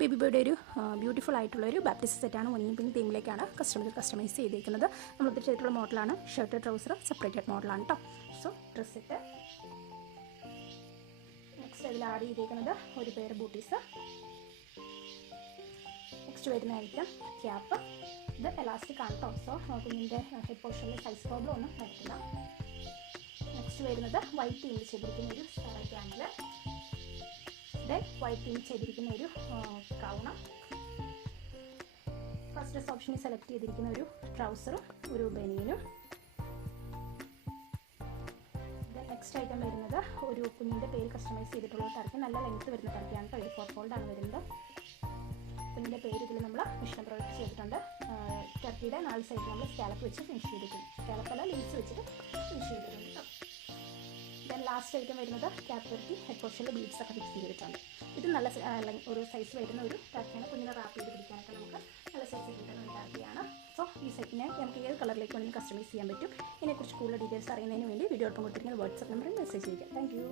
Baby ബോയുടെ ഒരു beautiful ആയിട്ടുള്ള ഒരു ബാപ്റ്റിസ്റ്റ് സെറ്റാണ്. മുനിയും പിങ്ക് തീമിലേക്കാണ് കസ്റ്റമൈസ് ചെയ്തിരിക്കുന്നത്. നമ്മൾ ഉദ്ദേശിച്ചിട്ടുള്ള മോഡലാണ്. ഷർട്ട് ട്രൗസർ സെപ്പറേറ്റഡ് മോഡലാണ് കേട്ടോ. So dress set. നെക്സ്റ്റ് അതിൽ ആഡ് ചെയ്തേക്കുന്നത് ഒരു പെയർ ബൂട്ടീസ്. നെക്സ്റ്റ് വരുന്ന ഐറ്റം ക്യാപ്പ്. ഇത് എലാസ്റ്റിക് ആണ് കേട്ടോ. സോ കുഞ്ഞിൻ്റെ ഹെഡ് പോർഷനിൽ സൈസ് പ്രോബ്ലം ഒന്നും വരത്തില്ല. നെക്സ്റ്റ് വരുന്നത് വൈറ്റ് തീമിൽ ചെയ്തിരിക്കുന്ന ഒരു സ്റ്റാർ ക്യാൻഡിൽ. വൈറ്റ് തീം ചെയ്തിരിക്കുന്ന ഒരു ഗൗണ്. ഫസ്റ്റ് ഡ്രസ് ഓപ്ഷനിൽ സെലക്ട് ചെയ്തിരിക്കുന്ന ഒരു ട്രൗസറും ഒരു ബനിയനും. നെക്സ്റ്റ് ഐറ്റം വരുന്നത് ഒരു കുഞ്ഞിൻ്റെ പേര് കസ്റ്റമൈസ് ചെയ്തിട്ടുള്ള ടർക്കി. നല്ല ലെങ്ത്ത് വരുന്ന ടർക്കിയാണ് കേട്ടോ. ഇത് 4 ഫോൾഡാണ് വരുന്നത്. കുഞ്ഞിൻ്റെ പേര് ഇതിൽ നമ്മൾ മിഷൻ പ്രൊഡക്റ്റ് ചെയ്തിട്ടുണ്ട്. ടർക്കിയുടെ 4 സൈഡിൽ നമ്മൾ സ്കാലപ്പ് വെച്ച് ഫിനിഷ് ചെയ്തിട്ടുണ്ട്. സ്കാലപ്പല്ല ലിൻസ് വെച്ചിട്ട് ഫിനിഷ് ചെയ്തിട്ടുണ്ട് കേട്ടോ. ദെൻ ലാസ്റ്റ് ഐറ്റം വരുന്നത് ക്യാപ്റ്റർക്കി ഹെഡ് പോർഷനിൽ ബീഡ്സ് ഒക്കെ ഫിക്സ് ചെയ്തിട്ടുണ്ട്. ഇത് നല്ല ഒരു സൈസ് വരുന്ന ഒരു ടർക്കിയാണ്. കുഞ്ഞിനെ റാപ്പ് ചെയ്ത് പിടിക്കാനൊക്കെ നമുക്ക് നല്ല സൈസ് കിട്ടുന്ന ഒരു ടർക്കിയാണ്. സോ ഈ സെറ്റിനെ നമുക്ക് ഏത് കളറിലേക്ക് വേണമെങ്കിലും കസ്റ്റമൈസ് ചെയ്യാൻ പറ്റും. ഇതിനെക്കുറിച്ച് കൂടുതൽ ഡീറ്റെയിൽസ് അറിയുന്നതിന് വേണ്ടി വീഡിയോ ഒപ്പം കൊടുത്തിരിക്കുന്ന വാട്സ്ആപ്പ് നമ്പറിൽ മെസ്സേജ് ചെയ്യുക. Thank you.